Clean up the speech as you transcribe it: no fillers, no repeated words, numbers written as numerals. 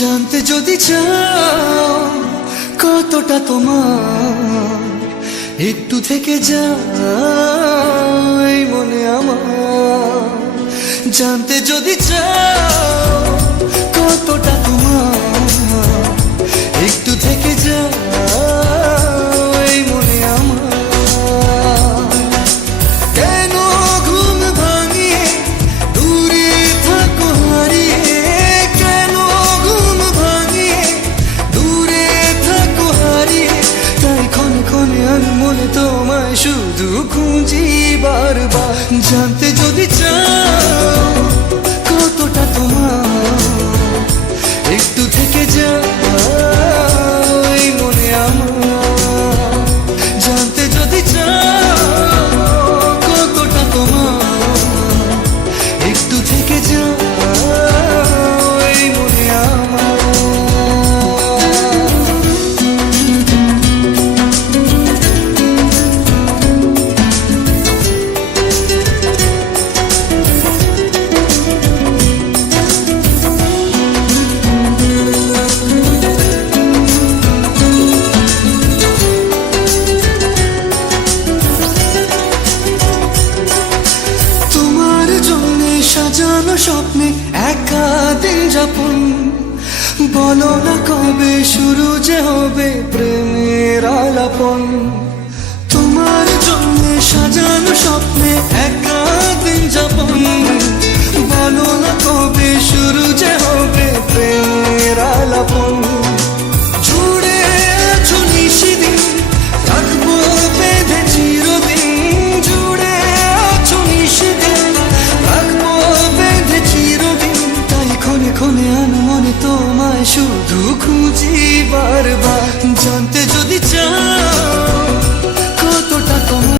জানতে যদি চাও কতটা তোমার, একটু থেকে যাই মনে আমার। জানতে যদি চাও কতটা তোমার, একটু থেকে যাই মনে আমার। কেন ঘুম ভাঙিয়ে দূরে থাকো হারিয়ে, কেন ঘুম ভাঙিয়ে দূরে থাকো হারিয়ে, তাই ক্ষণে ক্ষণে আমি মনে তোমায় শুধু খুঁজি বারবার। জানতে যদি চাও কতটা তোমার, একটু থেকে যাই মনে আমার। জানতে যদি চাও কতটা তোমার, একটু থেকে যাই মনে আমার। সাজানো স্বপ্নে একা দিন যাপন, বলো না কবে শুরু যে হবে প্রেমের আলাপন। তোমার জন্য সাজানো স্বপ্নে একা দিন যাপন, বলো না কবে শুরু যে হবে প্রেমের আলাপন। জুড়ে আছো নিশিদিন, রাখবো বেঁধে চিরদিন। জুড়ে আছো নিশিদিন, রাখবো বেঁধে চিরদিন। তাই ক্ষণে ক্ষণে আমি মনে তোমায় শুধু খুঁজি বারবার। জানতে